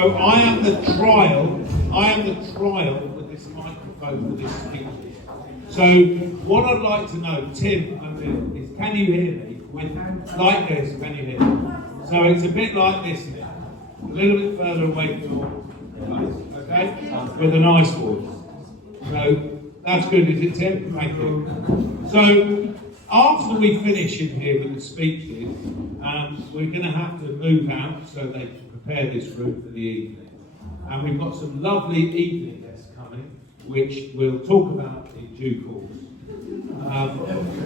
So I am the trial with this microphone for this speech. So what I'd like to know, Tim, is can you hear me? Like this, can you hear me? So it's a bit like this now. A little bit further away from your place, okay? With a nice voice. So that's good, is it, Tim? Thank you. So after we finish in here with the speeches, we're going to have to move out so they can prepare this room for the evening. And we've got some lovely evening guests coming, which we'll talk about in due course.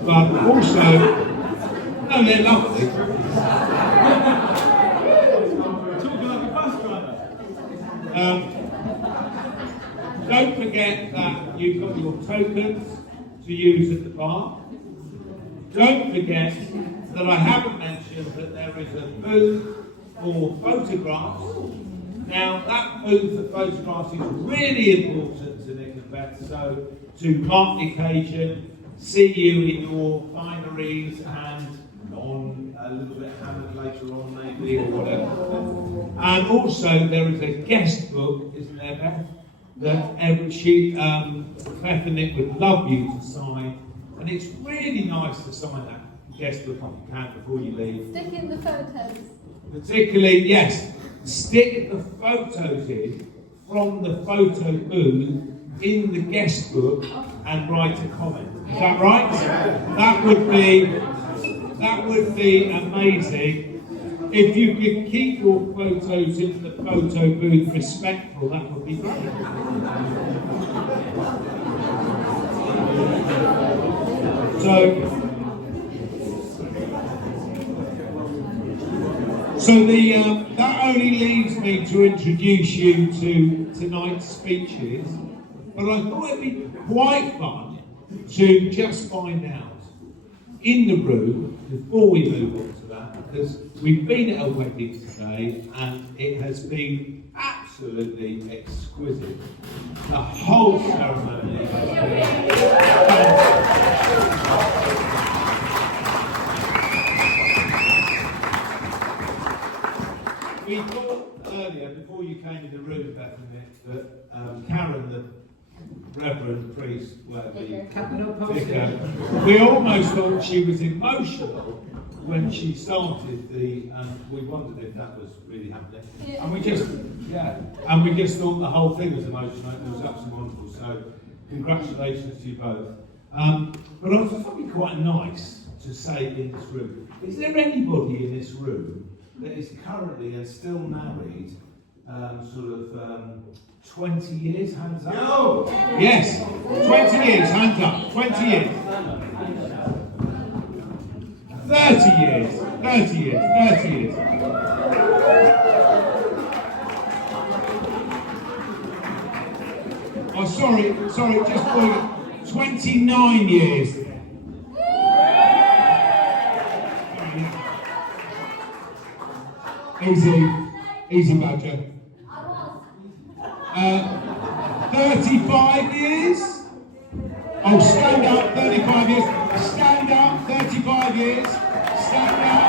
But also, no, they're lovely. Don't forget that you've got your tokens to use at the bar. Don't forget that I haven't mentioned that there is a booth for photographs. Now, that booth for photographs is really important to Nick and Beth, so to mark the occasion, see you in your fineries and on a little bit hammered later on maybe or whatever. And also there is a guest book, isn't there, Beth? That Beth and Nick would love you to sign. And it's really nice to sign that guest book if you can before you leave. Stick in the photos. Particularly, yes, stick the photos in from the photo booth in the guest book and write a comment. Is that right? That would be amazing. If you could keep your photos in the photo booth respectful, that would be great. So that only leaves me to introduce you to tonight's speeches, but I thought it'd be quite fun to just find out in the room before we move on to that, because we've been at a wedding today and it has been absolutely exquisite. The whole ceremony has been We thought earlier, before you came in the room, Beth and Nick, that Karen, the Reverend priest, we almost thought she was emotional when she started we wondered if that was really happening. Yeah. And we just thought the whole thing was emotional. It was absolutely wonderful. So congratulations to you both. But I thought it would be quite nice to say in this room, is there anybody in this room that is currently and still married 20 years, hands up? No! Yes, 20 years, hands up, 20 years. 30 years, 30 years, 30 years. Oh, sorry, just for 29 years. Easy, Badger. 35 years. Oh, stand up, 35 years. Stand up, 35 years. Stand up.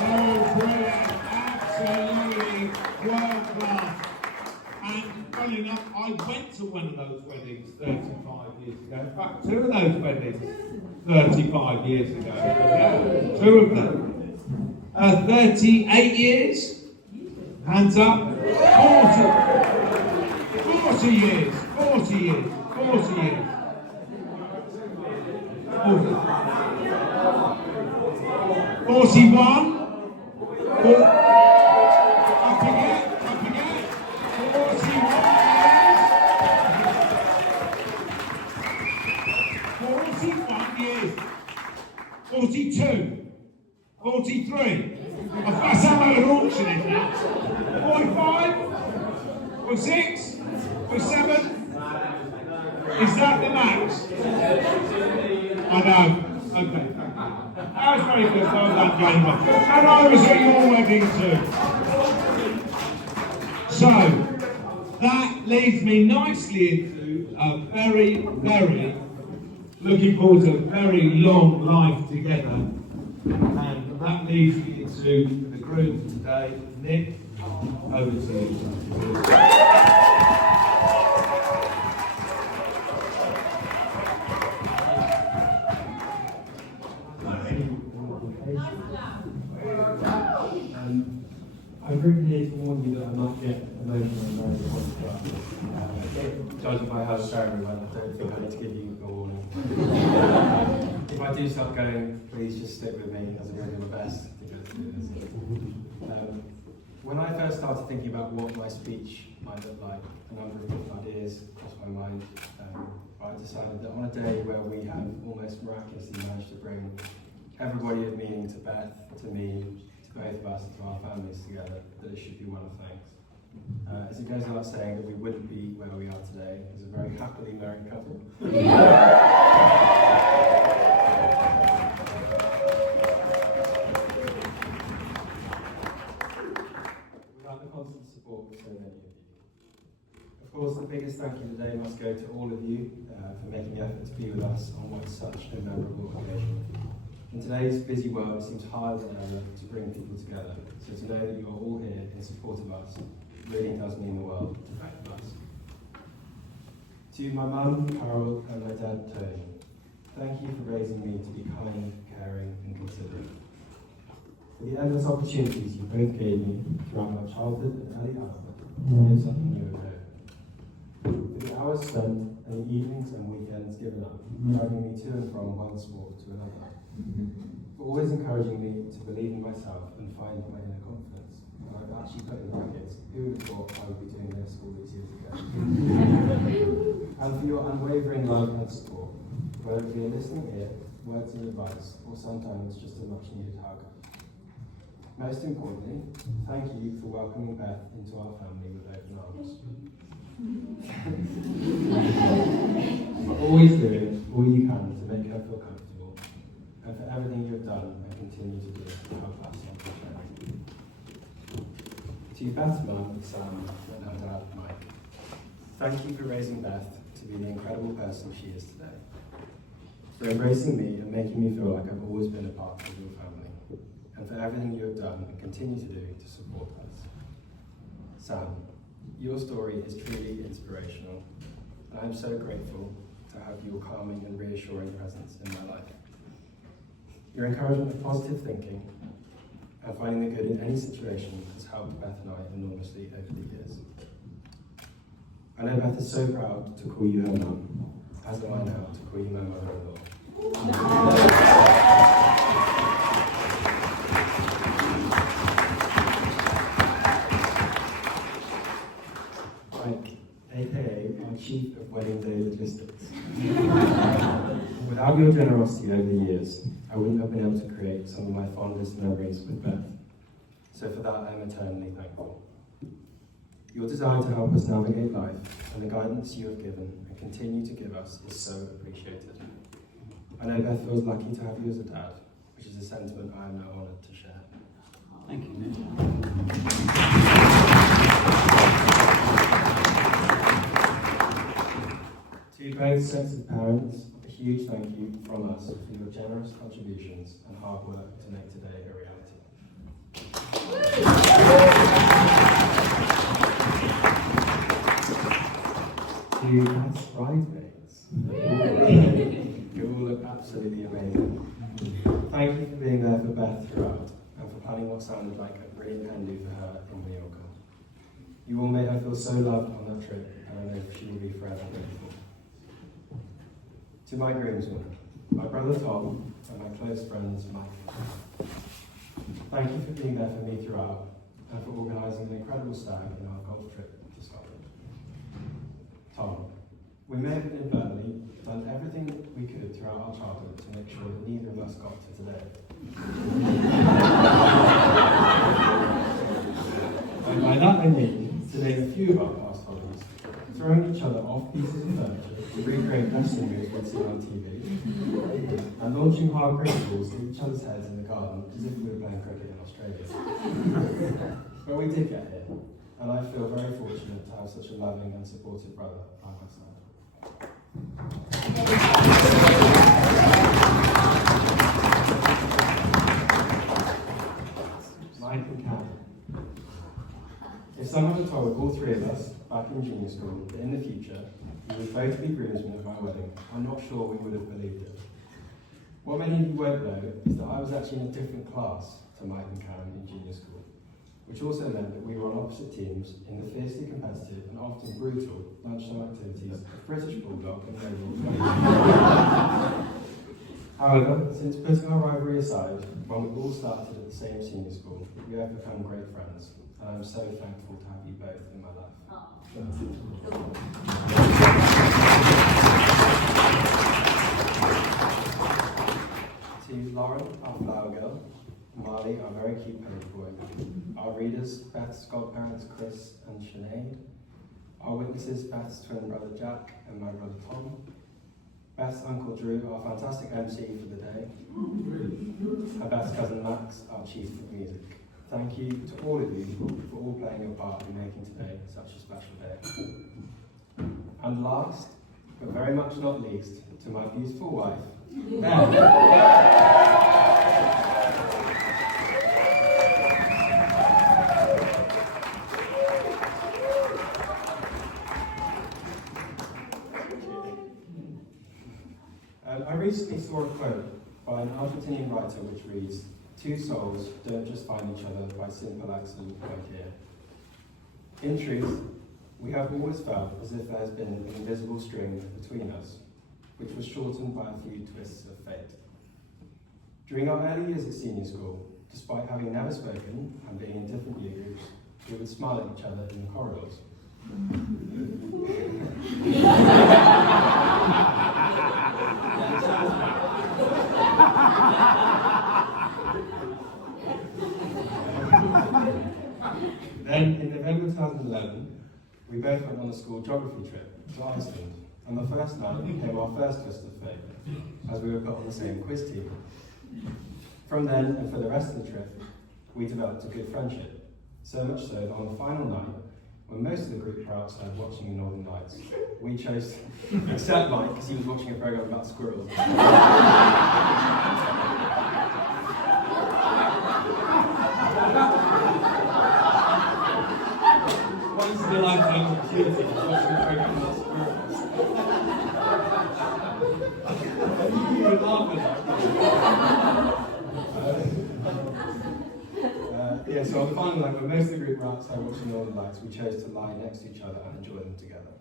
Oh, brilliant. Absolutely world class. And funny enough, I went to one of those weddings 35 years ago. In fact, two of those weddings 35 years ago. Yeah, two of them. 38 years. Hands up. 40 years. 40 years. 40 years. 41. Up again. 41 years. 42. 43. That's how an auction is now. 45? 46? 47? Is that the max? I know. Okay. That was very good. Well done, Jamie. And I was at your wedding too. So, that leads me nicely into a very, very looking forward to a very long life together. And that leaves me to the groom today. Nick, over to you. I'm really here to warn you that I'm not yet emotional and very positive. Judging by how sorry we went, I don't think I need to give you a warning. If I do start going, please just stick with me as I'm going to do my best to get through this. When I first started thinking about what my speech might look like, a number of different ideas crossed my mind. I decided that on a day where we have almost miraculously managed to bring everybody of meaning to Beth, to me, to both of us, and to our families together, that it should be one of thanks. As it goes without saying that we wouldn't be where we are today as a very happily married couple. Without the constant support of so many of you. Of course, the biggest thank you today must go to all of you for making the effort to be with us on what's such a memorable occasion. In today's busy world, it seems harder than ever to bring people together. So to know that you are all here in support of us really does mean the world to both of us. To my mum, Carol, and my dad, Tony, thank you for raising me to be kind, caring, and considerate. For the endless opportunities you both gave me throughout my childhood and early adulthood, to give something new at home. For the hours spent and the evenings and weekends given up, driving me to and from one sport to another. For always encouraging me to believe in myself and find my inner confidence. And I've actually put in brackets, who would have thought I would be doing this all these years ago? And for your unwavering love and support, whether it be a listening ear, words of advice, or sometimes just a much needed hug. Most importantly, thank you for welcoming Beth into our family with open arms. For always doing all you can to make her feel comfortable, and for everything you have done and continue to do to help us on the journey. To Beth's mum, Sam, and her dad, Mike, thank you for raising Beth to be the incredible person she is today. For embracing me and making me feel like I've always been a part of your family, and for everything you have done and continue to do to support us. Sam, your story is truly inspirational, and I'm so grateful to have your calming and reassuring presence in my life. Your encouragement of positive thinking and finding the good in any situation has helped Beth and I enormously over the years. I know Beth is so proud to call you her mum, as am I now to call you my mother-in-law. Mike, aka our Chief of Wedding Day Logistics. Without your generosity over the years, I wouldn't have been able to create some of my fondest memories with Beth. So for that, I'm eternally thankful. Your desire to help us navigate life and the guidance you have given and continue to give us is so appreciated. I know Beth feels lucky to have you as a dad, which is a sentiment I am now honoured to share. Thank you, Nick. To both sets of parents, a huge thank you from us for your generous contributions and hard work to make today a reality. To Beth's bridesmaids, you all look absolutely amazing. Thank you for being there for Beth throughout and for planning what sounded like a brilliant end for her in Mallorca. You all made her feel so loved on that trip, and I know she will be forever grateful. To my groomsmen, my brother Tom, and my close friends Mike. Thank you for being there for me throughout and for organising an incredible stag in our golf trip to Scotland. Tom, we may have inadvertently done everything we could throughout our childhood to make sure that neither of us got to today. And by that I mean to name a few of our past hobbies, throwing each other off pieces of furniture to recreate wrestling moves we'd seen on TV, and launching hard cricket balls at each other's heads in the garden as if we were playing cricket in Australia. But we did get here, and I feel very fortunate to have such a loving and supportive brother by my side. someone had told all three of us back in junior school that in the future we would both be groomsmen at my wedding, I'm not sure we would have believed it. What many of you won't know is that I was actually in a different class to Mike and Karen in junior school, which also meant that we were on opposite teams in the fiercely competitive and often brutal lunchtime activities of British Bulldog and Naval. However, since putting our rivalry aside, when we all started at the same senior school, we have become great friends, and I'm so thankful to have you both in my life. To Lauren, our flower girl, Marley, our very cute paper boy, our readers, Beth's godparents Chris and Sinead, our witnesses, Beth's twin brother Jack and my brother Tom, Beth's uncle Drew, our fantastic MC for the day, and Beth's cousin Max, our chief of music. Thank you to all of you for all playing your part in making today such a special day. And last, but very much not least, to my beautiful wife, Beth. I recently saw a quote by an Argentinian writer which reads, "Two souls don't just find each other by simple accident like here." In truth, we have always felt as if there has been an invisible string between us, which was shortened by a few twists of fate. During our early years at senior school, despite having never spoken and being in different year groups, we would smile at each other in the corridors. Then, in November 2011, we both went on a school geography trip to Iceland, and the first night became our first twist of fate, as we were put on the same quiz team. From then, and for the rest of the trip, we developed a good friendship, so much so that on the final night, when most of the group were outside watching the Northern Lights, we chose, except Mike, because he was watching a program about squirrels. What is the lifetime opportunity to watch a program about squirrels? You would laugh at that. Yeah, so on the final night, when most of the group were outside watching the Northern Lights, we chose to lie next to each other and enjoy them together.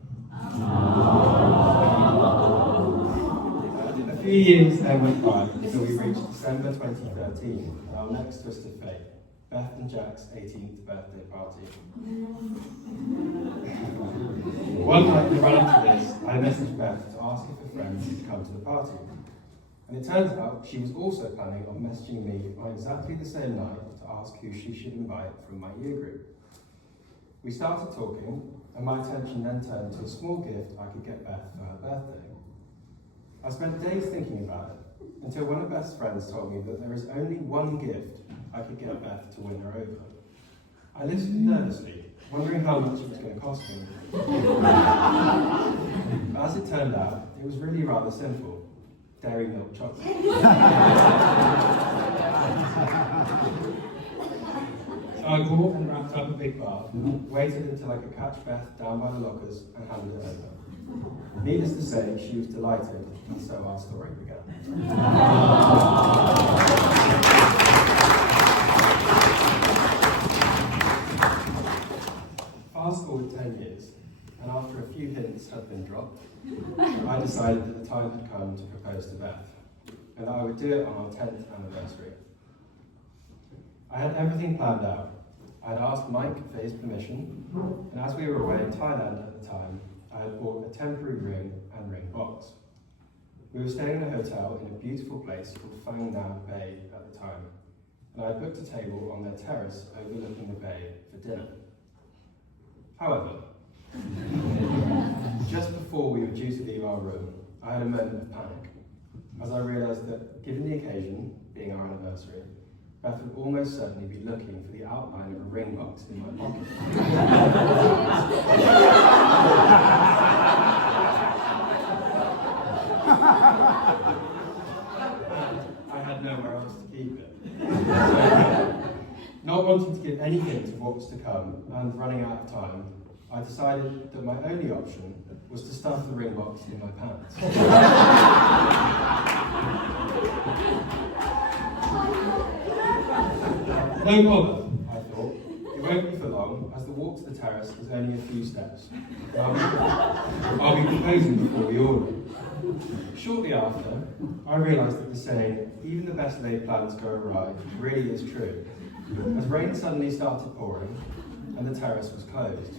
A few years then went by until we reached December 2013, and our next twist of fate, Beth and Jack's 18th birthday party. One night in the run-up to this, I messaged Beth to ask if her friends could come to the party. And it turns out she was also planning on messaging me on exactly the same night to ask who she should invite from my year group. We started talking, and my attention then turned to a small gift I could get Beth for her birthday. I spent days thinking about it, until one of Beth's friends told me that there is only one gift I could get Beth to win her over. I listened nervously, wondering how much it was going to cost me. But as it turned out, it was really rather simple. Dairy milk chocolate. So I bought and wrapped up a big bar, waited until I could catch Beth down by the lockers and handed it over. Needless to say, she was delighted, and so our story began. Fast forward 10 years, and after a few hints had been dropped, I decided that the time had come to propose to Beth, and that I would do it on our 10th anniversary. I had everything planned out. I had asked Mike for his permission, and as we were away in Thailand at the time, I had bought a temporary ring and ring box. We were staying in a hotel in a beautiful place called Phang Nam Bay at the time, and I had booked a table on their terrace overlooking the bay for dinner. However, just before we were due to leave our room, I had a moment of panic, as I realised that, given the occasion, being our anniversary, Beth would almost certainly be looking for the outline of a ring box in my pocket. I had nowhere else to keep it. Not wanting to give any hint of what was to come and running out of time, I decided that my only option was to stuff the ring box in my pants. No bother. I thought, it won't be for long, as the walk to the terrace is only a few steps. I'll be proposing before we order. Shortly after, I realised that the saying, even the best laid plans go awry, really is true, as rain suddenly started pouring and the terrace was closed.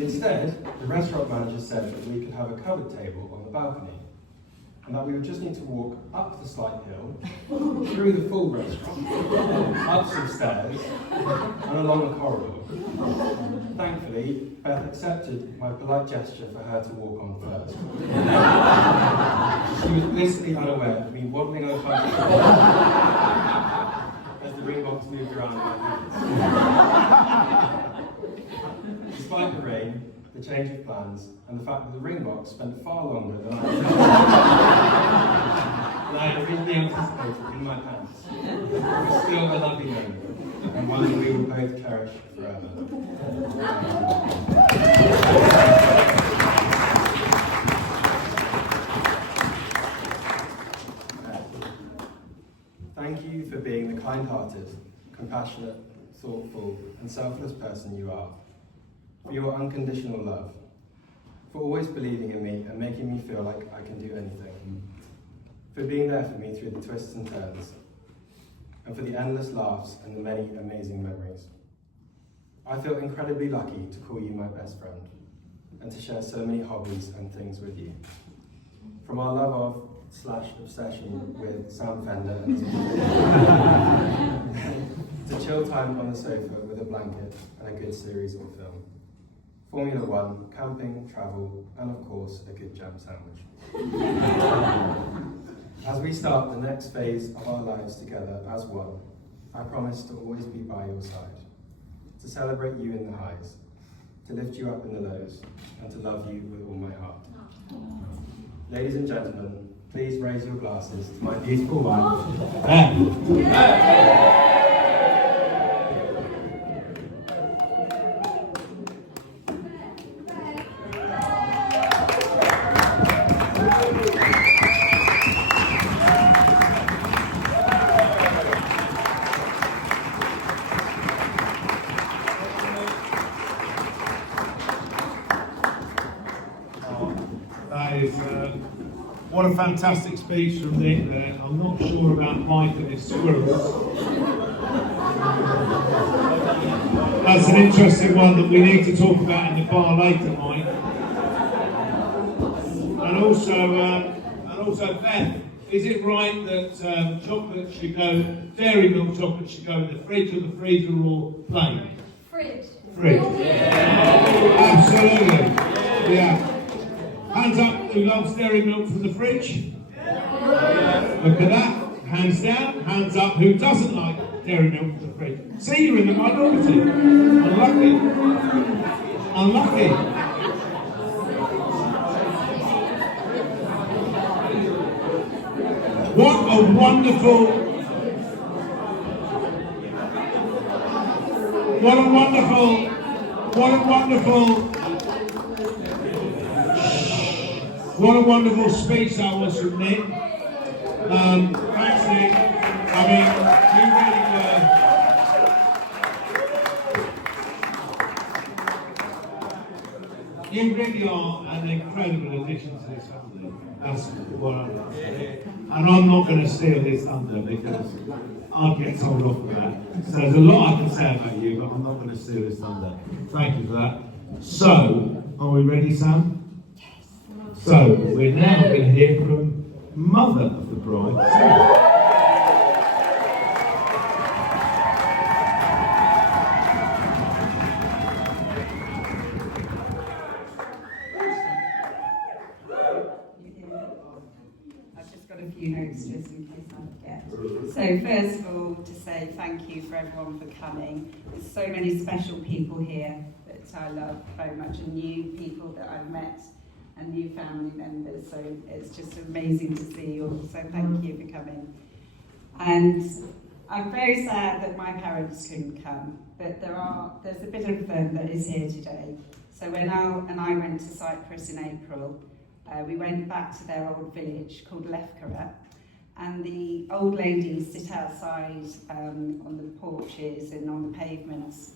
Instead, the restaurant manager said that we could have a covered table on the balcony, and that we would just need to walk up the slight hill, through the full restaurant, up some stairs, and along a corridor. Thankfully, Beth accepted my polite gesture for her to walk on first. She was blissfully unaware of me waddling over as the ring box moved around in my hands. Despite the rain, the change of plans, and the fact that the ring box spent far longer than I had originally anticipated in my pants, it was still a lovely moment, and one that we will both cherish forever. Thank you for being the kind-hearted, compassionate, thoughtful, and selfless person you are. For your unconditional love, for always believing in me and making me feel like I can do anything, for being there for me through the twists and turns, and for the endless laughs and the many amazing memories. I feel incredibly lucky to call you my best friend, and to share so many hobbies and things with you. From our love of / obsession with Sam Fender to chill time on the sofa with a blanket and a good series or film. Formula One, camping, travel, and of course, a good jam sandwich. As we start the next phase of our lives together as one, I promise to always be by your side, to celebrate you in the highs, to lift you up in the lows, and to love you with all my heart. Ladies and gentlemen, please raise your glasses to my beautiful wife, Beth. What a fantastic speech from Nick there. I'm not sure about Mike and his squirrels. That's an interesting one that we need to talk about in the bar later, Mike. And also Beth, is it right that chocolate should go, dairy milk chocolate should go in the fridge or the freezer or plain? Fridge. Fridge. Absolutely. Yeah. Hands up who loves dairy milk from the fridge. Look at that. Hands down. Hands up who doesn't like dairy milk from the fridge. See, you're in the minority. Unlucky. Unlucky. What a wonderful speech that was from Nick. Thanks, Nick. I mean, you really are an incredible addition to this family. That's what and I'm not going to steal his thunder because I'll get told off for that. So there's a lot I can say about you, but I'm not going to steal his thunder. Thank you for that. So, are we ready, Sam? So, we're now going to hear from mother of the bride, Sarah. I've just got a few notes just in case I forget. So first of all, to say thank you for everyone for coming. There's so many special people here that I love very much, and new people that I've met, and new family members, so it's just amazing to see you all, so thank you for coming. And I'm very sad that my parents couldn't come, but there's a bit of them that is here today. So when Al and I went to Cyprus in April, we went back to their old village called Lefkara, and the old ladies sit outside on the porches and on the pavements,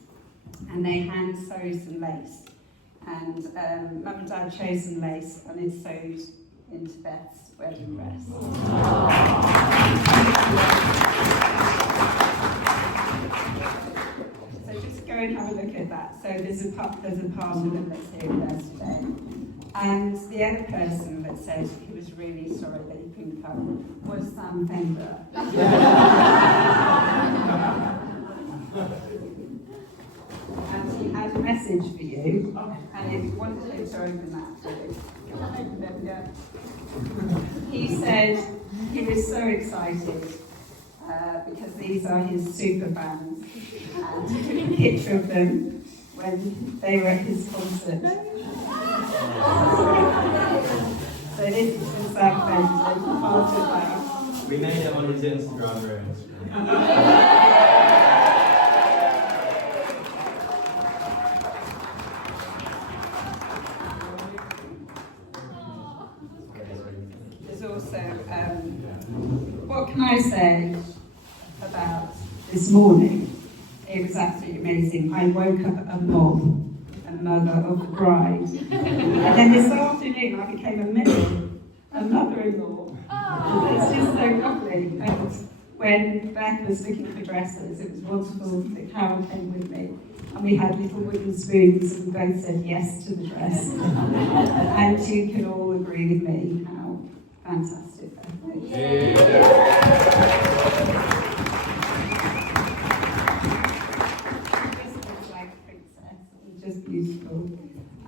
and they hand sew some lace. And Mum and Dad chose some lace, and it's sewed into Beth's wedding dress. So just go and have a look at that. So there's a part of them that's here with us today. And the other person that said he was really sorry that he couldn't come was Sam Fender. And he had a message for you, and he wanted you to open that for you. Come on, open it, yeah. He said he was so excited because these are his super fans, and he took a picture of them when they were at his concert. So this is Sam Fender, part of that. We made it on his Instagram rooms. There's also, what can I say about this morning? It was absolutely amazing. I woke up a mom, a mother of the bride. And then this afternoon I became a mother-in-law. It's just so lovely. And when Beth was looking for dresses, it was wonderful that Carol came with me. And we had little wooden spoons and we both said yes to the dress. And you can all agree with me how fantastic that is. Just looks like a princess, just beautiful.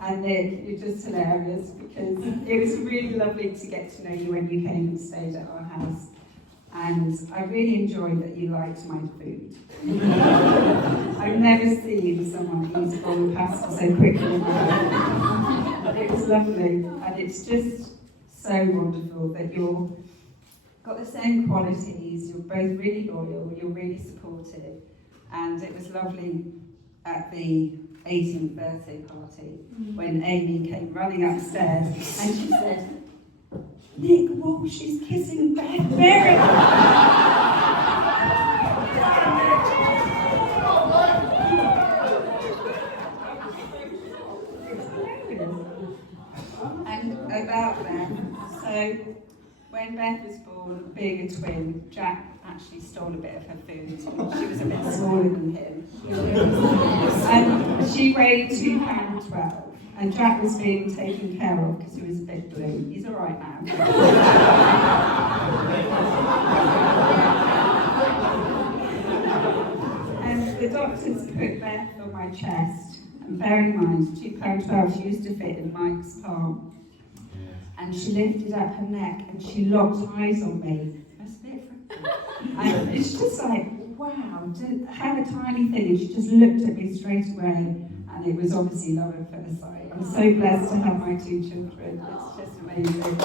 And Nick, you're just hilarious because it was really lovely to get to know you when you came and stayed at our house. And I really enjoyed that you liked my food. I've never seen someone eat a bowl of pasta so quickly. But it was lovely, and it's just so wonderful that you've got the same qualities, you're both really loyal, you're really supportive, and it was lovely at the 18th birthday party when Amy came running upstairs and she said, Nick Walsh is kissing Beth Berry. And about Beth, so when Beth was born, being a twin, Jack actually stole a bit of her food. She was a bit smaller than him. And she weighed £2.12. And Jack was being taken care of because he was a bit blue. He's all right now. And the doctors put Beth on my chest. And bear in mind, £2.12, she used to fit in Mike's palm. And she lifted up her neck and she locked eyes on me. That's a bit freaky. And it's just like, wow, to have a tiny thing. And she just looked at me straight away. And it was obviously love at first sight. I'm so blessed to have my two children. It's just amazing.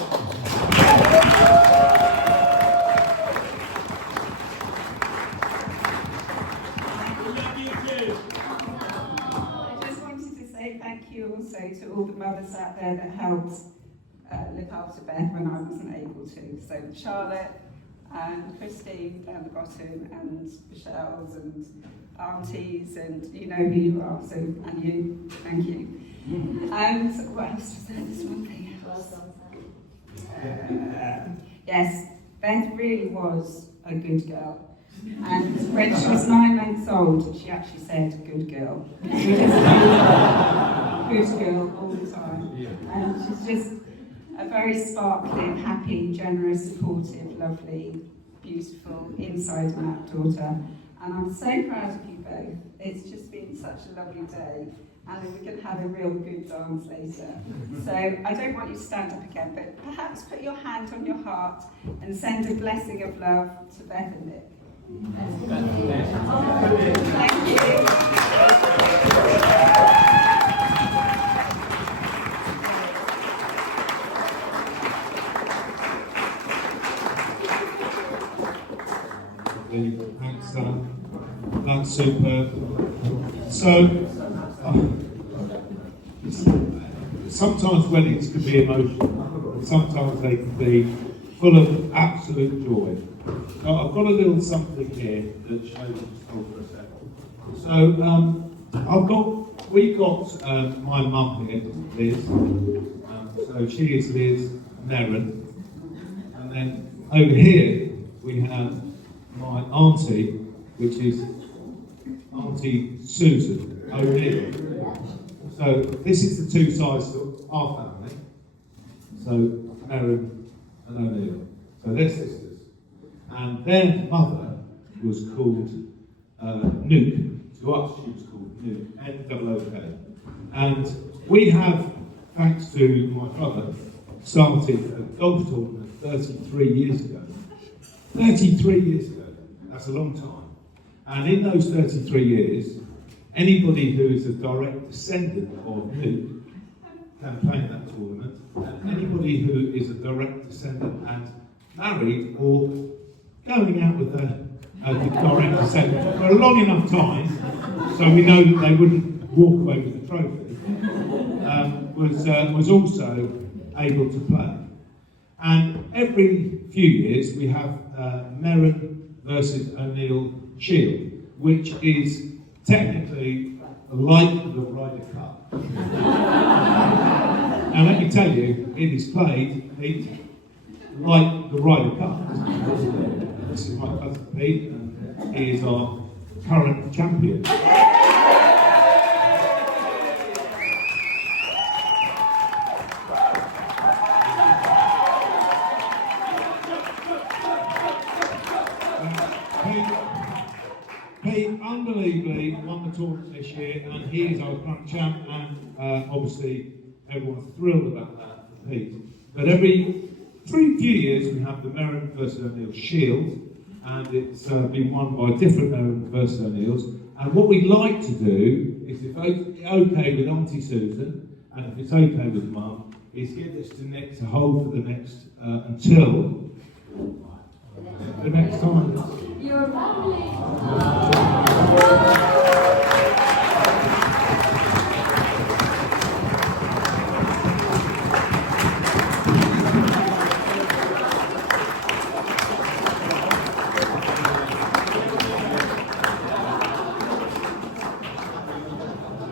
I just wanted to say thank you also to all the mothers out there that helped look after Beth when I wasn't able to. So Charlotte and Christine down the bottom, and Michelle's and aunties, and you know who you are, so, and you, thank you. And what else was there? There's one thing else. Yes, Beth really was a good girl. And when she was 9 months old, she actually said, good girl. Good girl all the time. And she's just a very sparkling, happy, generous, supportive, lovely, beautiful, inside and out daughter. And I'm so proud of you both. It's just been such a lovely day. And we can have a real good dance later. So I don't want you to stand up again, but perhaps put your hand on your heart and send a blessing of love to Beth and Nick. Thank you. fantastically. Thanks, Sam. That's superb. So, sometimes weddings can be emotional, sometimes they can be full of absolute joy. So I've got a little something here that shows us all for a second. So we've got my mum here, Liz. So she is Liz Merrin. And then over here we have my auntie, which is Auntie Susan O'Neill. So this is the two sides of our family. So Merrin and O'Neill. So they're sisters. And their mother was called Nuke. To us, she was called Nuke, N-O-O-K. And we have, thanks to my brother, started a golf tournament 33 years ago. 33 years ago. That's a long time. And in those 33 years, anybody who is a direct descendant of Nuke can play in that tournament. And anybody who is a direct descendant and married or going out with a direct descendant for a long enough time, so we know that they wouldn't walk away with the trophy, was also able to play. And every few years we have Merrin versus O'Neill Shield, which is technically like the Ryder Cup. Now let me tell you, it is played, Pete, like the Ryder Cup. This is my cousin Pete, and he is our current champion. Pete unbelievably won the tournament this year, and he is our current champ, and obviously everyone's thrilled about that for Pete. But every few years we have the Merrin versus O'Neill Shield, and it's been won by different Merrin versus O'Neills. And what we like to do is, if it's okay with Auntie Susan, and if it's okay with Mum, is give this to Nick to hold for the next until the next time. Your family.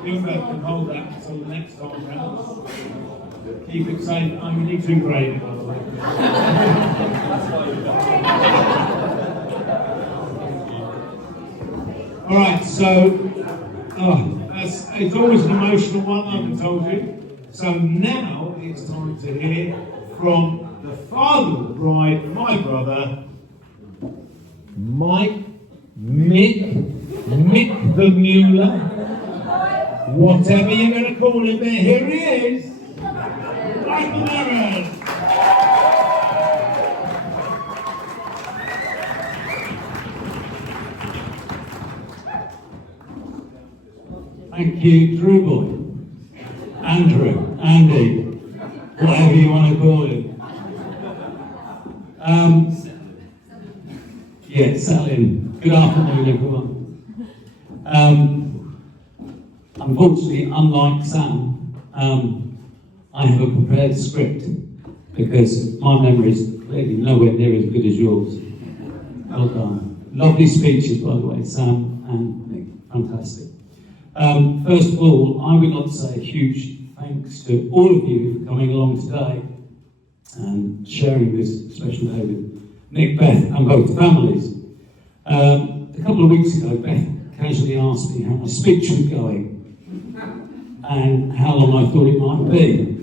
You can hold that until the next time round. Keep it safe. You need to engrave it, by the way. Alright, so it's always an emotional one, I've told you. So now it's time to hear from the father of the bride, my brother, Mick the Mueller. Whatever you're going to call him, there, here he is, Michael Merrin. Thank you, Drew Boy, Andrew, Andy, whatever you want to call him. Salim. Good afternoon, everyone. Unfortunately, unlike Sam, I have a prepared script because my memory is clearly nowhere near as good as yours. Well done. Lovely speeches, by the way, Sam and Nick. Fantastic. First of all, I would like to say a huge thanks to all of you for coming along today and sharing this special day with Nick, Beth, and both families. A couple of weeks ago, Beth casually asked me how my speech was going and how long I thought it might be.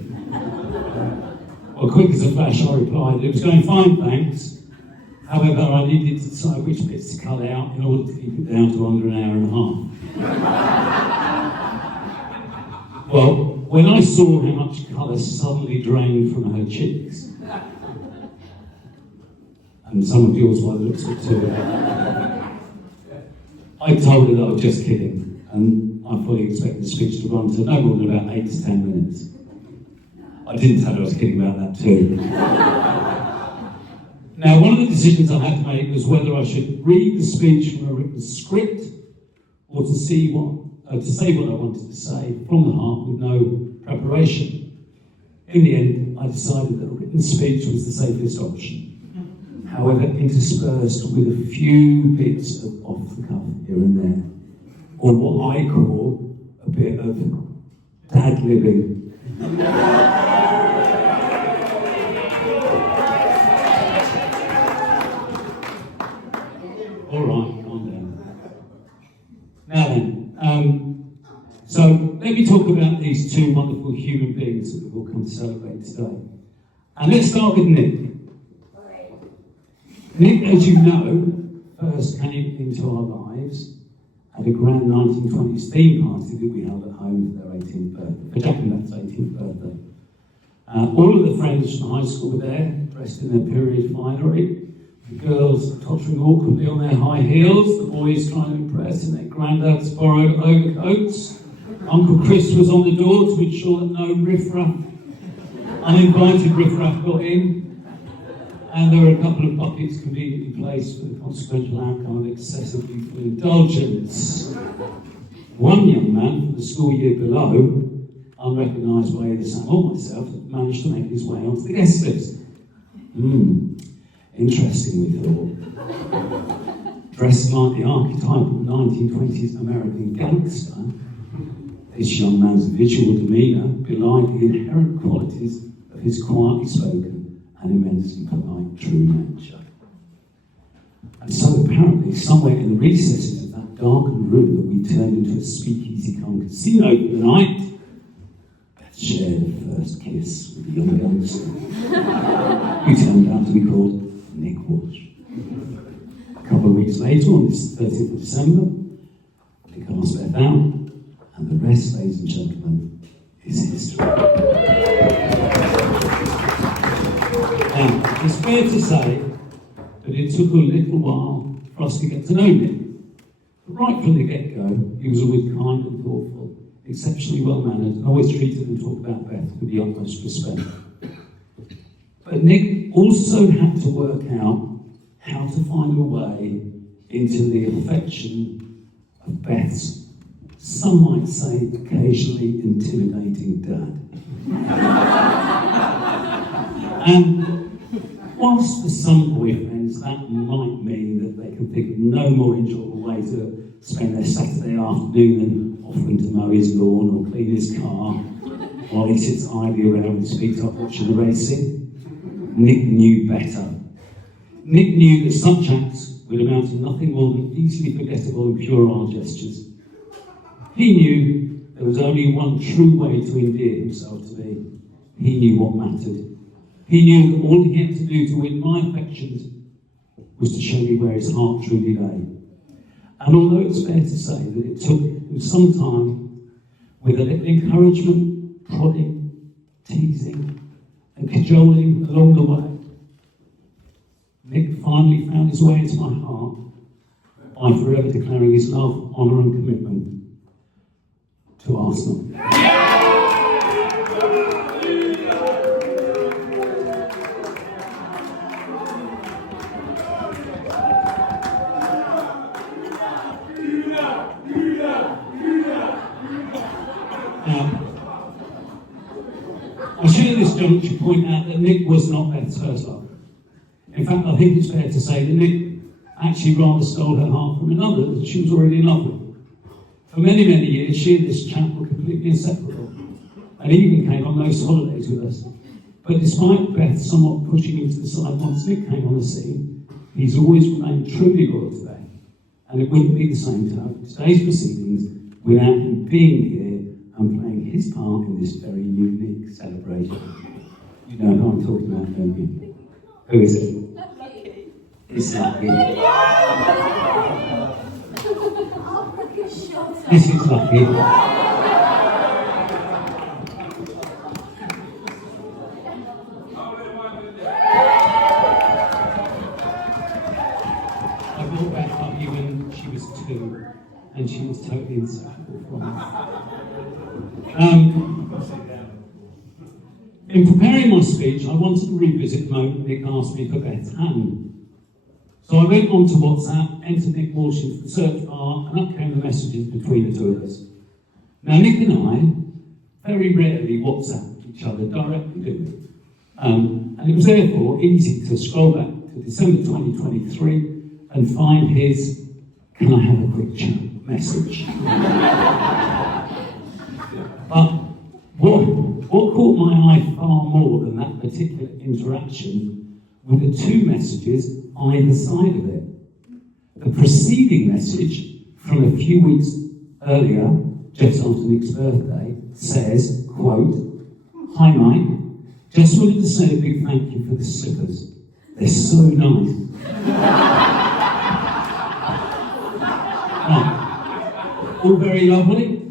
Well, quick as a flash, I replied, it was going fine, thanks. However, I needed to decide which bits to cut out in order to keep it down to under an hour and a half. Well, when I saw how much colour suddenly drained from her cheeks, and some of yours by the looks of it too, I told her that I was just kidding, and I fully expected the speech to run to no more than about 8 to 10 minutes. I didn't tell her I was kidding about that too. Now, one of the decisions I had to make was whether I should read the speech from a written script or to say what I wanted to say from the heart with no preparation. In the end, I decided that a written speech was the safest option, however interspersed with a few bits of off the cuff here and there, or what I call a bit of dad-libbing. All right, calm down. Now then, so let me talk about these two wonderful human beings that we've all come to celebrate today. And let's start with Nick. Nick, as you know, first came into our lives at a grand 1920s theme party that we held at home for their 18th birthday, for Jack and Beth's 18th birthday. All of the friends from high school were there, dressed in their period finery. The girls tottering awkwardly on their high heels, the boys trying to impress in their granddad's borrowed overcoats. Uncle Chris was on the door to ensure that no uninvited riffraff got in. And there were a couple of buckets conveniently placed for the consequential outcome of excessive youthful indulgence. One young man from the school year below, unrecognised by either Sam or myself, managed to make his way onto the guest list. Interesting, we thought. Dressed like the archetypal 1920s American gangster, this young man's visual demeanour belied the inherent qualities of his quietly spoken and immensely polite true nature. And so apparently, somewhere in the recesses of that darkened room that we turned into a speakeasy cum casino for the night, Beth shared a first kiss with the young gangster, who turned out to be called Nick Walsh. A couple of weeks later, on this 30th of December, Nick asked Beth out, and the rest, ladies and gentlemen, is history. Now, it's fair to say that it took a little while for us to get to know Nick. But right from the get-go, he was always kind and thoughtful, exceptionally well-mannered, and always treated and talked about Beth with the utmost respect. But Nick also had to work out how to find a way into the affection of Beth's, some might say, occasionally intimidating dad. And whilst for some boyfriends that might mean that they can think of no more enjoyable way to spend their Saturday afternoon than offering to mow his lawn or clean his car while he sits idly around his feet up watching the racing, Nick knew better. Nick knew that such acts would amount to nothing more than easily forgettable and puerile gestures. He knew there was only one true way to endear himself to me. He knew what mattered. He knew that all he had to do to win my affections was to show me where his heart truly lay. And although it's fair to say that it took him some time, with a little encouragement, prodding, teasing, and cajoling along the way, Nick finally found his way into my heart by forever declaring his love, honour and commitment to Arsenal. I should at this juncture point out that Nick was not Beth's first love. In fact, I think it's fair to say that Nick actually rather stole her heart from another that she was already in love with. For many, many years, she and this chap were completely inseparable, and he even came on most holidays with us. But despite Beth somewhat pushing him to the side once Nick came on the scene, he's always remained truly loyal to Beth, and it wouldn't be the same to today's proceedings without him being here and playing his part in this very unique celebration. You know who I'm talking about, don't you? Who is it? Lucky. It's Lucky. This is Lucky. I brought back Lucky when she was 2, and she was totally inseparable from us. In preparing my speech, I wanted to revisit the moment Nick asked me for Beth's hand. So I went onto WhatsApp, entered Nick Walsh into the search bar, and up came the messages between the two of us. Now, Nick and I very rarely WhatsApp each other directly, do we? And it was therefore easy to scroll back to December 2023 and find his "Can I have a quick chat?" message. But what caught my eye far more than that particular interaction were the two messages either side of it. The preceding message from a few weeks earlier, just after Nick's birthday, says, quote, "Hi Mike, just wanted to say a big thank you for the slippers. They're so nice." Right. All very lovely?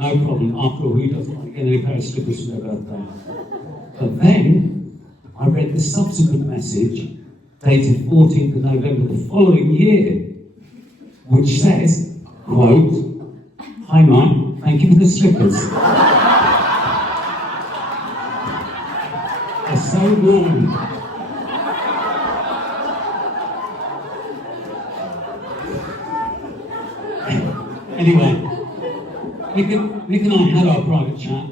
No problem. After all, who doesn't like getting a pair of slippers for their birthday? But then, I read the subsequent message, dated 14th of November the following year, which says, quote, "Hi Mike, thank you for the slippers. They're so warm." Anyway, Nick and I had our private chat,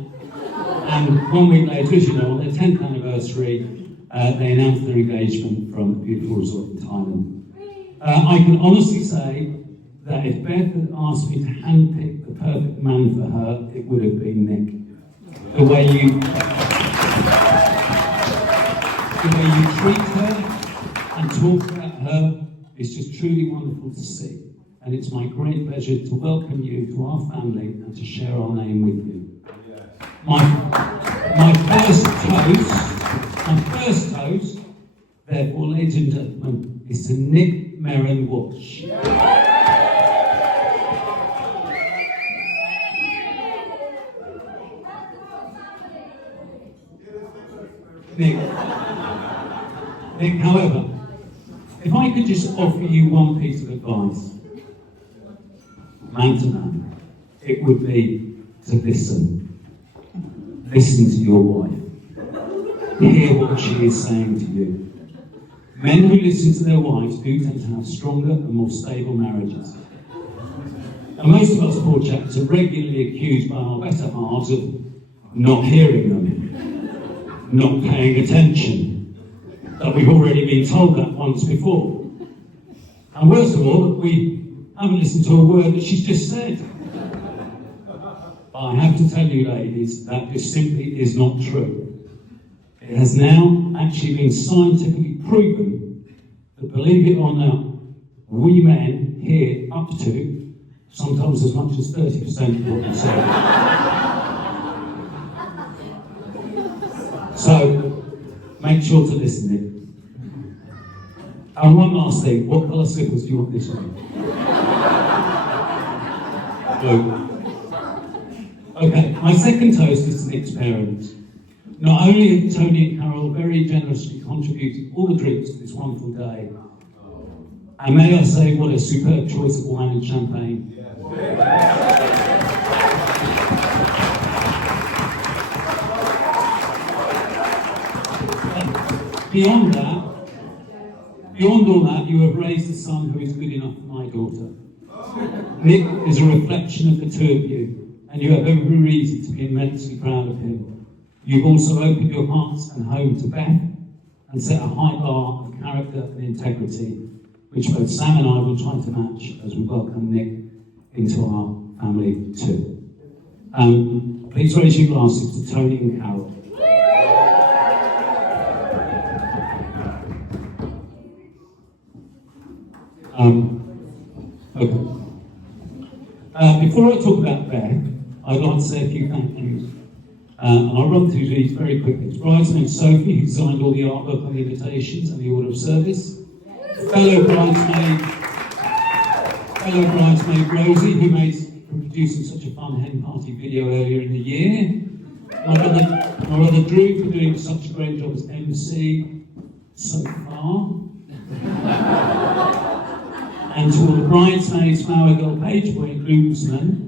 and 1 week later, as you know, on their 10th anniversary, they announced their engagement from the beautiful resort in Thailand. I can honestly say that if Beth had asked me to handpick the perfect man for her, it would have been Nick. The way you treat her and talk about her is just truly wonderful to see. And it's my great pleasure to welcome you to our family and to share our name with you. My first toast, therefore, ladies and gentlemen, is to Nick Merrin Walsh. Nick, however, if I could just offer you one piece of advice, man to man, it would be to listen. Listen to your wife. Hear what she is saying to you. Men who listen to their wives do tend to have stronger and more stable marriages. And most of us poor chaps are regularly accused by our better halves of not hearing them, not paying attention, that we've already been told that once before. And worst of all, that we haven't listened to a word that she's just said. But I have to tell you, ladies, that this simply is not true. It has now actually been scientifically proven that, believe it or not, we men hear up to, sometimes as much as 30% of what we say. So, make sure to listen in. And one last thing, what colour slippers do you want this week? Blue. Okay, my second toast is to Nick's parents. Not only have Tony and Carol very generously contributed all the drinks to this wonderful day, and may I say, what a superb choice of wine and champagne. Beyond all that, you have raised a son who is good enough for my daughter. Nick is a reflection of the two of you, and you have every reason to be immensely proud of him. You've also opened your hearts and home to Beth and set a high bar of character and integrity, which both Sam and I will try to match as we welcome Nick into our family too. Please raise your glasses to Tony and Carol. Okay. Before I talk about Beth, I'd like to say a few thank yous. And I'll run through these very quickly. It's bridesmaid Sophie, who signed all the artwork on the invitations and the order of service. Fellow bridesmaid Rosie, who made producing such a fun hen party video earlier in the year. My brother Drew for doing such a great job as MC so far. And to all the bridesmaids, flower girl, page boy, and groomsmen,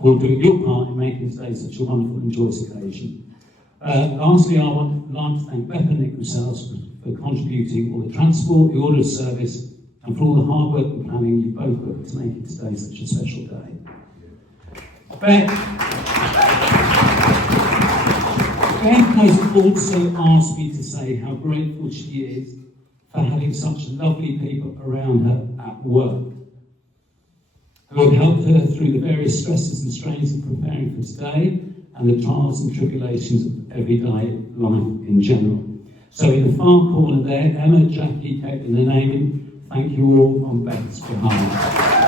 for doing your part in making today such a wonderful and joyous occasion. Lastly, I would like to thank Beth and Nick themselves for contributing all the transport, the order of service, and for all the hard work and planning you both put to make it today such a special day. Beth has also asked me to say how grateful she is for having such lovely people around her at work, who have helped her through the various stresses and strains of preparing for today and the trials and tribulations of everyday life in general. So in the far corner there, Emma, Jackie, Kate and Amy, thank you all on Beth's behalf.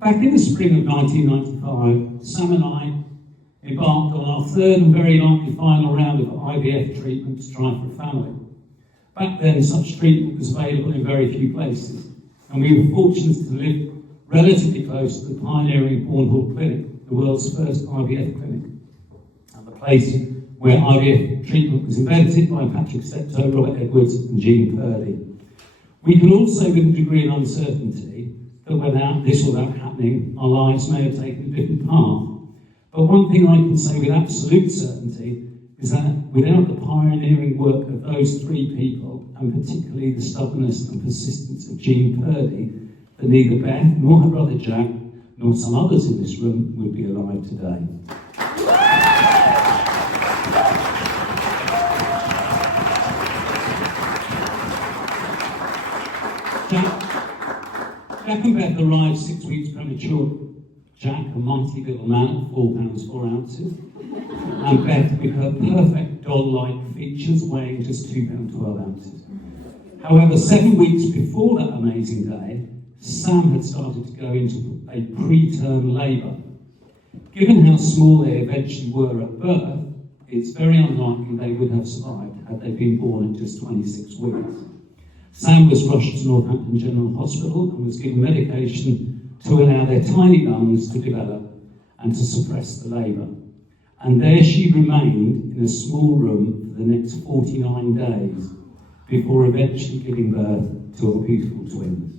Back in the spring of 1995, Sam and I embarked on our third and very likely final round of IVF treatment to try for a family. Back then, such treatment was available in very few places, and we were fortunate to live relatively close to the pioneering Bournehall Clinic, the world's first IVF clinic, and the place where IVF treatment was invented by Patrick Steptoe, Robert Edwards and Jean Purdy. We can also, with a degree of uncertainty, that without happening, our lives may have taken a different path. But one thing I can say with absolute certainty is that without the pioneering work of those three people, and particularly the stubbornness and persistence of Jean Purdy, that neither Beth nor her brother Jack, nor some others in this room would be alive today. Jack and Beth arrived 6 weeks premature. Jack, a mighty little man at 4 pounds 4 ounces, and Beth with her perfect doll-like features weighing just 2 pounds 12 ounces. However, 7 weeks before that amazing day, Sam had started to go into a preterm labour. Given how small they eventually were at birth, it's very unlikely they would have survived had they been born at just 26 weeks. Sam was rushed to Northampton General Hospital and was given medication to allow their tiny lungs to develop and to suppress the labour. And there she remained in a small room for the next 49 days before eventually giving birth to our beautiful twins.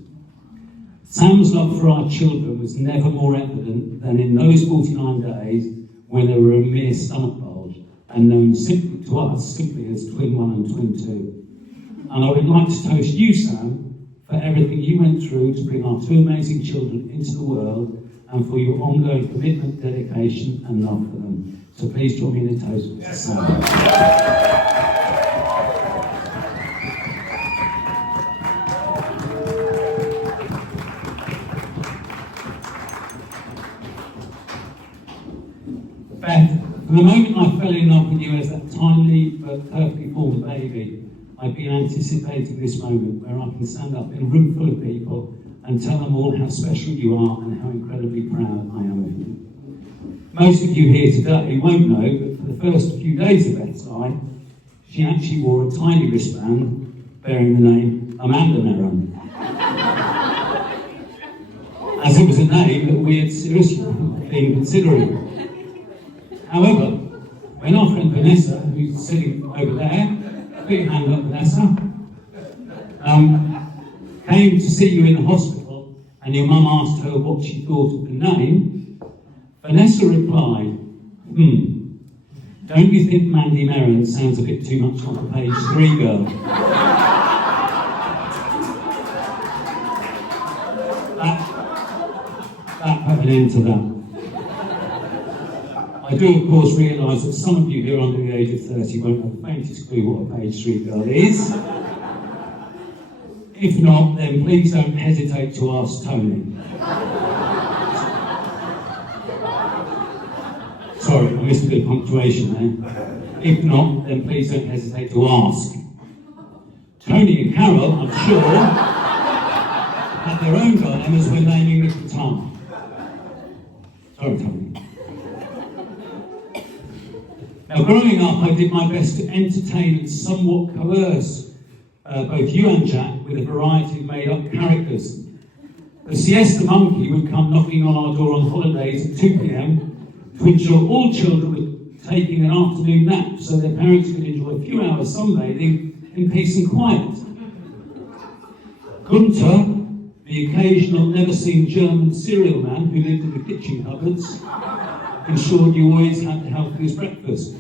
Sam's love for our children was never more evident than in those 49 days when they were a mere stomach bulge and known simply to us simply as Twin 1 and Twin 2. And I would like to toast you, Sam, for everything you went through to bring our two amazing children into the world and for your ongoing commitment, dedication and love for them. So please join me in a toast for Sam. Beth, from the moment I fell in love with you as that tiny but perfectly formed baby, I've been anticipating this moment where I can stand up in a room full of people and tell them all how special you are and how incredibly proud I am of you. Most of you here today won't know that for the first few days of Beth's life, she actually wore a tiny wristband bearing the name Amanda Merron, as it was a name that we had seriously been considering. However, when our friend Vanessa, who's sitting over there, big hand up, Vanessa, came to see you in the hospital and your mum asked her what she thought of the name, Vanessa replied, don't you think Mandy Merron sounds a bit too much like a page 3 girl? That put an end to that. I do, of course, realise that some of you here under the age of 30 won't have the faintest clue what a page 3 girl is. If not, then please don't hesitate to ask Tony. Sorry, I missed a bit of punctuation there. If not, then please don't hesitate to ask. Tony and Carol, I'm sure, had their own dilemmas when naming this baton. Sorry, Tony. Now, growing up, I did my best to entertain and somewhat coerce both you and Jack with a variety of made-up characters. The siesta monkey would come knocking on our door on holidays at 2 p.m. to ensure all children were taking an afternoon nap so their parents could enjoy a few hours sunbathing in peace and quiet. Gunther, the occasional never-seen German cereal man who lived in the kitchen cupboards, ensured you always had the healthiest breakfast.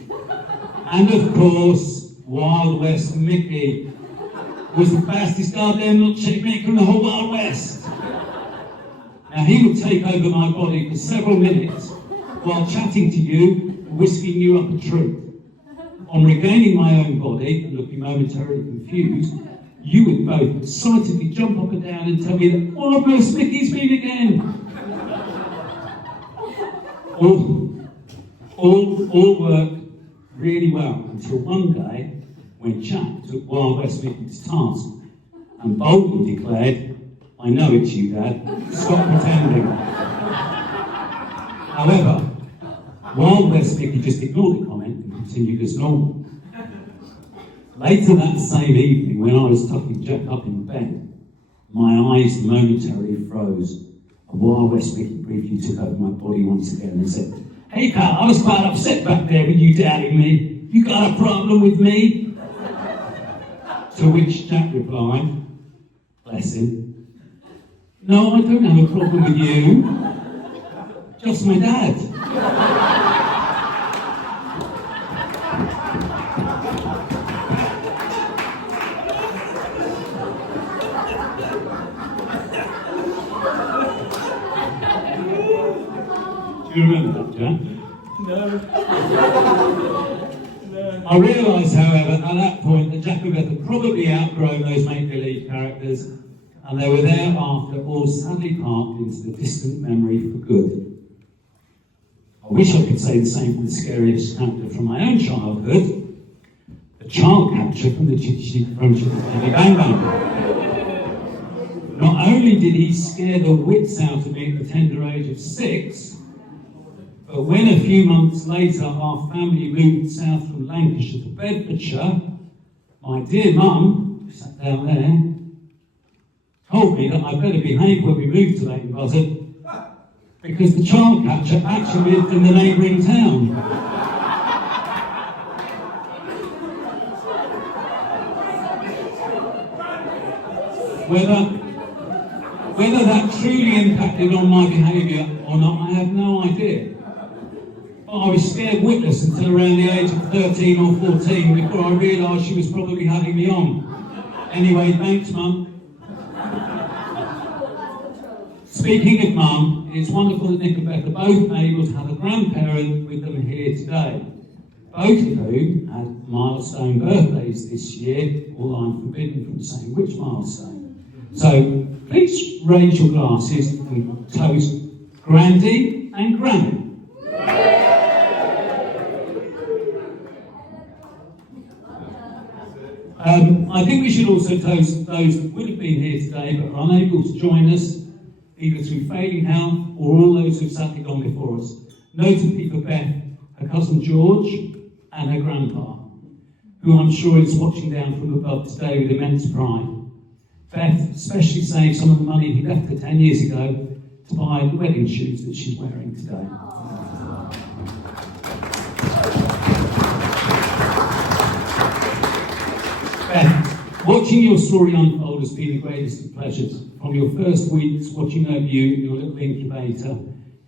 And of course, Wild West Mickey was the fastest goddamn milkshake maker in the whole Wild West. Now he would take over my body for several minutes while chatting to you, whisking you up a truth. On regaining my own body and looking momentarily confused, you would both excitedly jump up and down and tell me that Wild West Mickey's been again. All worked really well until one day when Jack took Wild West Mickey to task and boldly declared, "I know it's you, Dad. Stop pretending." However, Wild West Mickey just ignored the comment and continued as normal. Later that same evening, when I was tucking Jack up in bed, my eyes momentarily froze. And Wild West Mickey briefly took over my body once again and said, "Hey pal, I was quite upset back there with you doubting me. You got a problem with me?" To which Jack replied, bless him, "No, I don't have a problem with you. Just my dad." Do you remember that, Jack? No. I realised, however, at that point that Jack and Beth had probably outgrown those make-believe characters, and they were thereafter all sadly parked into the distant memory for good. I wish I could say the same for the scariest character from my own childhood, the child catcher from the Chickadee Bang Bang. Not only did he scare the wits out of me at the tender age of 6, but when a few months later our family moved south from Lancashire to Bedfordshire, my dear mum, who sat down there, told me that I better behave when we moved to Leighton Buzzard because the child catcher actually lived in the neighbouring town. Whether that truly impacted on my behaviour or not, I have no idea. But I was scared witless until around the age of 13 or 14 before I realised she was probably having me on. Anyway, thanks, Mum. Speaking of Mum, it's wonderful that Nick and Beth are both able to have a grandparent with them here today. Both of whom had milestone birthdays this year, although I'm forbidden from saying which milestone. So please raise your glasses and toast Grandy and Granny. I think we should also toast those that would have been here today but are unable to join us, either through failing health or all those who've sadly gone before us. Notably for Beth, her cousin George, and her grandpa, who I'm sure is watching down from above today with immense pride. Beth especially saved some of the money he left her 10 years ago to buy the wedding shoes that she's wearing today. Beth, watching your story unfold has been the greatest of pleasures. From your first weeks watching over you in your little incubator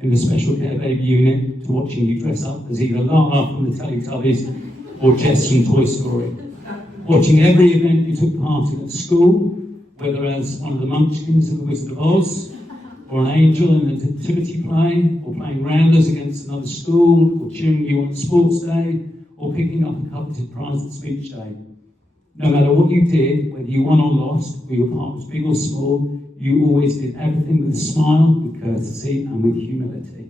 in the special care baby unit, to watching you dress up as either Lana from the Teletubbies or Jess from Toy Story. Watching every event you took part in at school, whether as one of the Munchkins in The Wizard of Oz, or an angel in the nativity play, or playing rounders against another school, or cheering you on sports day, or picking up a coveted prize at speech day. No matter what you did, whether you won or lost, or your part was big or small, you always did everything with a smile, with courtesy, and with humility.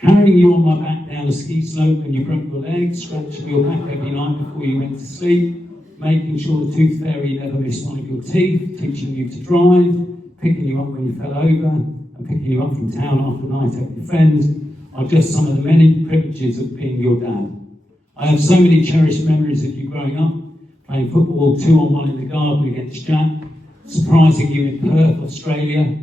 Carrying you on my back down a ski slope when you broke your leg, scratching your back every night before you went to sleep, making sure the tooth fairy never missed one of your teeth, teaching you to drive, picking you up when you fell over, and picking you up from town after a night out with your friends, are just some of the many privileges of being your dad. I have so many cherished memories of you growing up, playing football 2-on-1 in the garden against Jack, surprising you in Perth, Australia,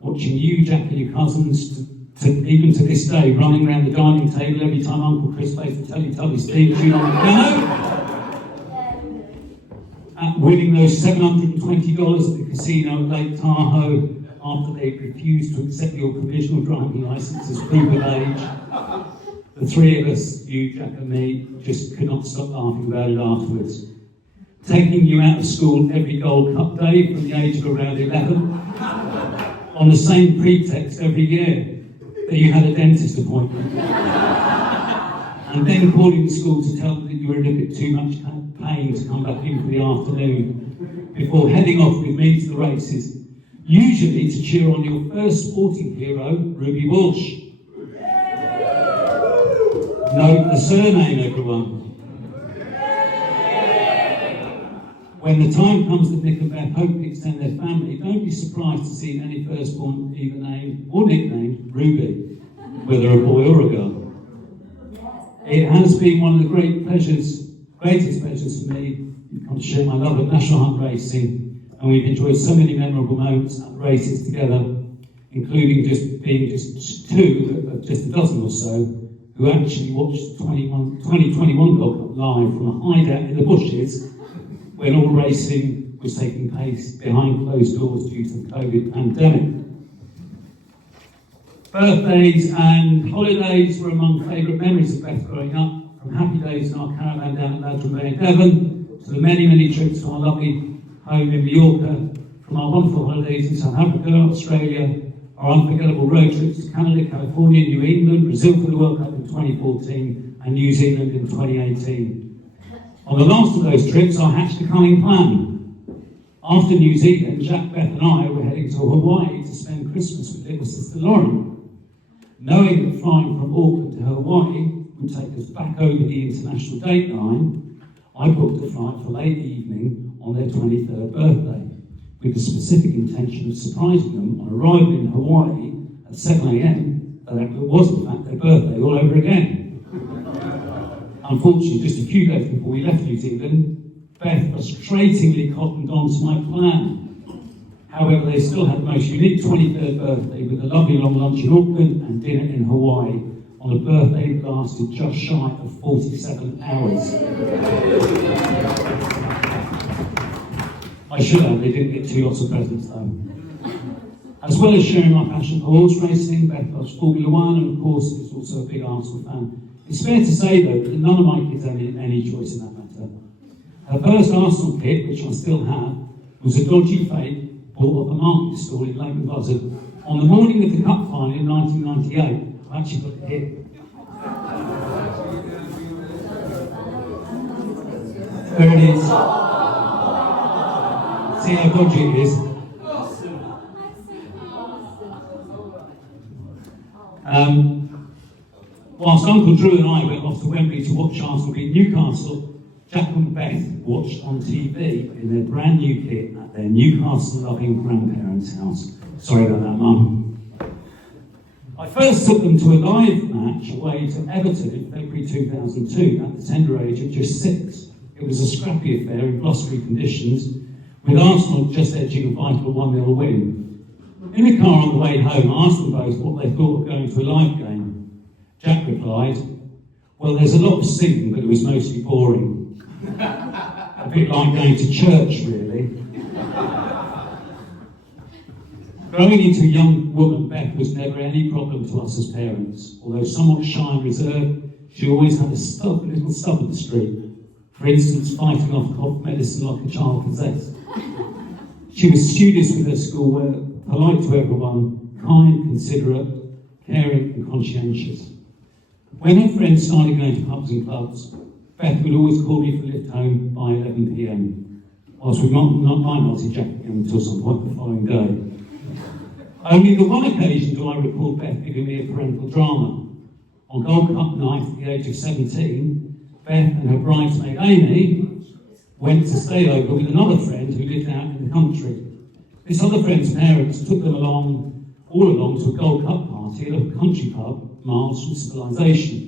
watching you, Jack and your cousins, even to this day, running around the dining table every time Uncle Chris plays the Teletubbies theme tune on the piano. at winning those $720 at the casino at Lake Tahoe after they refused to accept your provisional driving licence as proof of age. The three of us, you, Jack and me, just could not stop laughing about it afterwards. Taking you out of school every Gold Cup day from the age of around 11, on the same pretext every year that you had a dentist appointment. And then calling the school to tell them that you were in a bit too much pain to come back in for the afternoon, before heading off with me to the races, usually to cheer on your first sporting hero, Ruby Walsh. Note the surname, everyone. When the time comes that Nick and Beth hope to extend their family, don't be surprised to see any firstborn either named or nicknamed Ruby, whether a boy or a girl. It has been one of the greatest pleasures for me to come to share my love of National Hunt racing, and we've enjoyed so many memorable moments at races together, including just a dozen or so, who actually watched the 2021 Gold Cup live from a hideout in the bushes when all racing was taking place behind closed doors due to the COVID pandemic. Birthdays and holidays were among favourite memories of Beth growing up, from happy days in our caravan down at Ladram Bay in Devon, to the many trips to our lovely home in Mallorca, from our wonderful holidays in South Africa, Australia, our unforgettable road trips to Canada, California, New England, Brazil for the World Cup in 2014, and New Zealand in 2018. On the last of those trips, I hatched a cunning plan. After New Zealand, Jack, Beth and I were heading to Hawaii to spend Christmas with little sister Lauren. Knowing that flying from Auckland to Hawaii would take us back over the international date line, I booked a flight for late evening on their 23rd birthday, with the specific intention of surprising them on arrival in Hawaii at 7 a.m, that it was in fact their birthday all over again. Unfortunately, just a few days before we left New Zealand, Beth frustratingly cottoned on to my plan. However, they still had the most unique 23rd birthday with a lovely long lunch in Auckland and dinner in Hawaii on a birthday that lasted just shy of 47 hours. I should add, they didn't get 2 lots of presents though. As well as sharing my passion for horse racing, Beth loves Formula One, and of course is also a big Arsenal fan. It's fair to say though that none of my kids had any choice in that matter. Her first Arsenal kit, which I still have, was a dodgy fake bought at a market stall in Leighton Buzzard on the morning of the Cup final in 1998. I actually got the hit. There it is. See how dodgy it is. Whilst Uncle Drew and I went off to Wembley to watch Arsenal beat Newcastle, Jack and Beth watched on TV in their brand new kit at their Newcastle-loving grandparents' house. Sorry about that, Mum. I first took them to a live match away to Everton in February 2002 at the tender age of just 6. It was a scrappy affair in blustery conditions, with Arsenal just edging a vital 1-0 win. In the car on the way home, I asked them both what they thought of going to a live game. Jack replied, "Well, there's a lot of singing, but it was mostly boring." A bit like going to church, really. Growing into a young woman, Beth was never any problem to us as parents. Although somewhat shy and reserved, she always had a little stub in the street. For instance, fighting off cough medicine like a child possessed. She was studious with her schoolwork, polite to everyone, kind, considerate, caring and conscientious. When her friends started going to pubs and clubs, Beth would always call me for a lift home by 11 p.m, whilst we might not see Jack again until some point the following day. Only the one occasion do I recall Beth giving me a parental drama. On Gold Cup night at the age of 17, Beth and her bridesmaid Amy went to stay over with another friend who lived out in the country. This other friend's parents took them all along to a Gold Cup party at a country pub miles from civilization.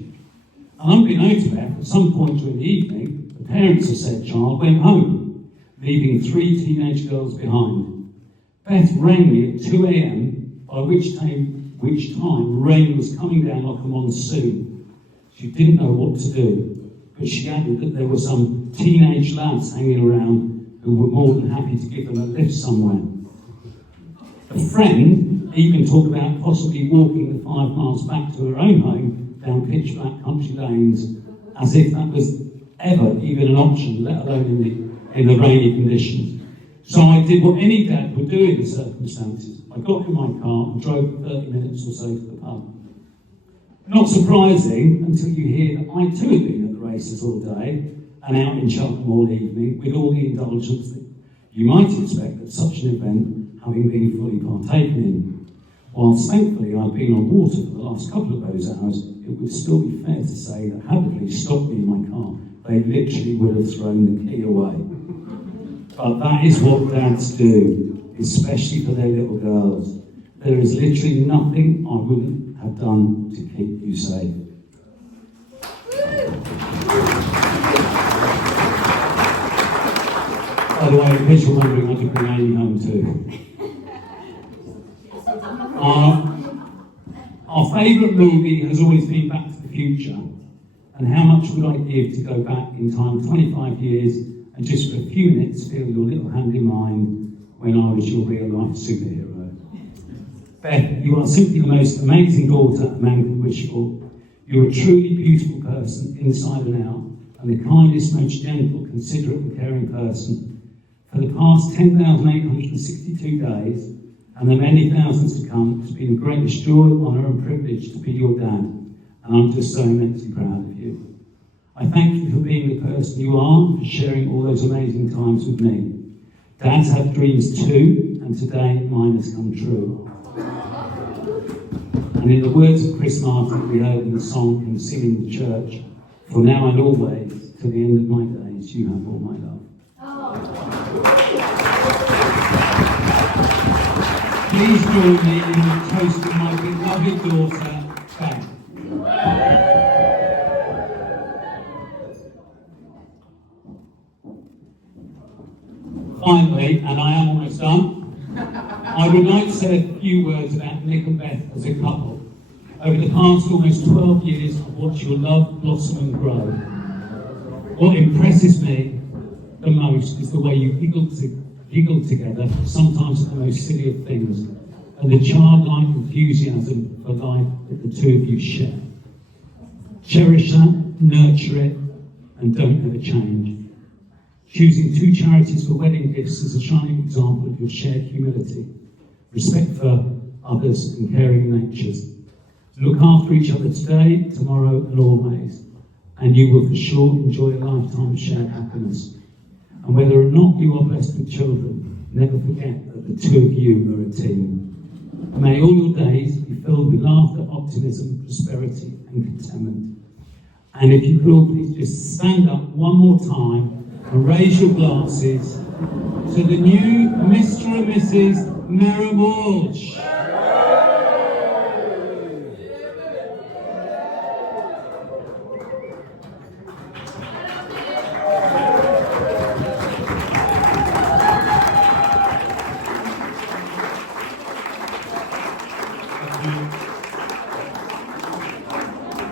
And unbeknownst to Beth, at some point during the evening, the parents of said child went home, leaving 3 teenage girls behind. Beth rang me at 2 a.m, by which time rain was coming down like a monsoon. She didn't know what to do, but she added that there were some teenage lads hanging around who were more than happy to give them a lift somewhere. A friend even talked about possibly walking the 5 miles back to her own home down pitch black country lanes, as if that was ever even an option, let alone in the rainy conditions. So I did what any dad would do in the circumstances. I got in my car and drove 30 minutes or so to the pub. Not surprising until you hear that I too had been at the races all day and out in Cheltenham all evening with all the indulgence that you might expect at such an event, having been fully partaken in. Whilst thankfully I'd been on water for the last couple of those hours, it would still be fair to say that had the police stopped me in my car, they literally would have thrown the key away. But that is what dads do, especially for their little girls. There is literally nothing I wouldn't have done to keep you safe. By the way, in case you're wondering, I did bring Amy home too. Our favourite movie has always been Back to the Future. And how much would I give to go back in time 25 years and just for a few minutes feel your little hand in mine when I was your real-life superhero. Beth, you are simply the most amazing daughter a man could wish for. You're a truly beautiful person, inside and out, and the kindest, most gentle, considerate and caring person. For the past 10,862 days, and the many thousands to come, it's been the greatest joy, honour and privilege to be your dad, and I'm just so immensely proud of you. I thank you for being the person you are, for sharing all those amazing times with me. Dads have dreams too, and today mine has come true. And in the words of Chris Martin we heard in the song and sing in the church, for now and always, to the end of my days, you have all my love. Please join me in the toast of my beloved daughter, Beth. Finally, and I am almost done, I would like to say a few words about Nick and Beth as a couple. Over the past almost 12 years, I've watched your love blossom and grow. What impresses me the most is the way you giggle together, sometimes at the most silly of things, and the childlike enthusiasm for life that the two of you share. Cherish that, nurture it, and don't ever change. Choosing two charities for wedding gifts is a shining example of your shared humility, respect for others and caring natures. Look after each other today, tomorrow and always, and you will for sure enjoy a lifetime of shared happiness. And whether or not you are blessed with children, never forget that the two of you are a team. May all your days be filled with laughter, optimism, prosperity and contentment. And if you could all please just stand up one more time and raise your glasses to the new Mr. and Mrs. Merrill-Walsh.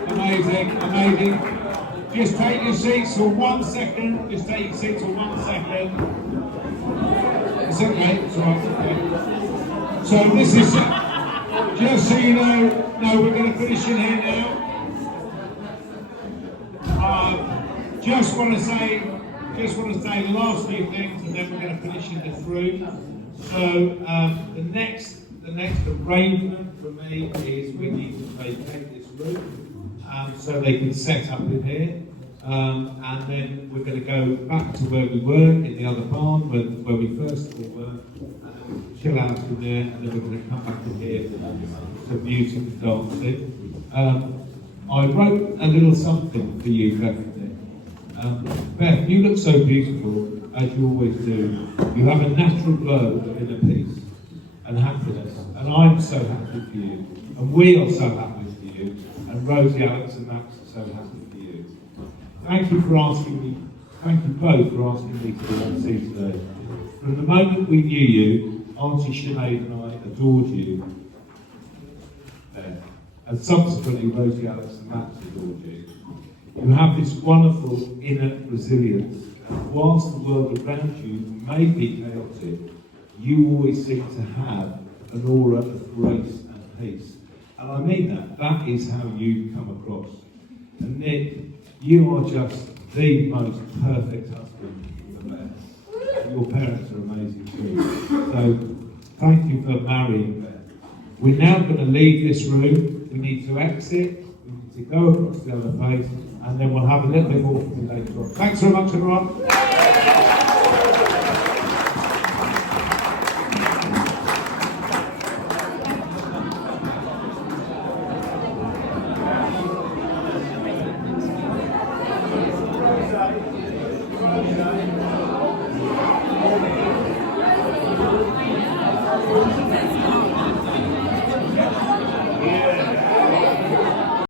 Amazing, amazing. Just take your seats for 1 second. Just take your seats for 1 second. It's okay, it's all right, okay. So this is, just so you know, no, we're going to finish in here now. Just want to say the last few things, and then we're going to finish in this room. So the next arrangement for me is we need to vacate this room. So they can set up in here, and then we're going to go back to where we were in the other barn, where we first all were, and then we'll chill out in there, and then we're going to come back in here for some music and dancing. I wrote a little something for you, Beth. Beth, you look so beautiful, as you always do. You have a natural glow of inner peace and happiness, and I'm so happy for you, and we are so happy for you. And Rosie, Alex and Max are so happy for you. Thank you both for asking me to be on scene today. From the moment we knew you, Auntie Sinead and I adored you. And subsequently Rosie, Alex and Max adored you. You have this wonderful inner resilience. Whilst the world around you may be chaotic, you always seem to have an aura of grace and peace. And I mean that. That is how you come across. And Nick, you are just the most perfect husband for Beth. Your parents are amazing too. So thank you for marrying Beth. We're now going to leave this room. We need to exit. We need to go across the other place. And then we'll have a little bit more for you later on. Thanks very much, everyone.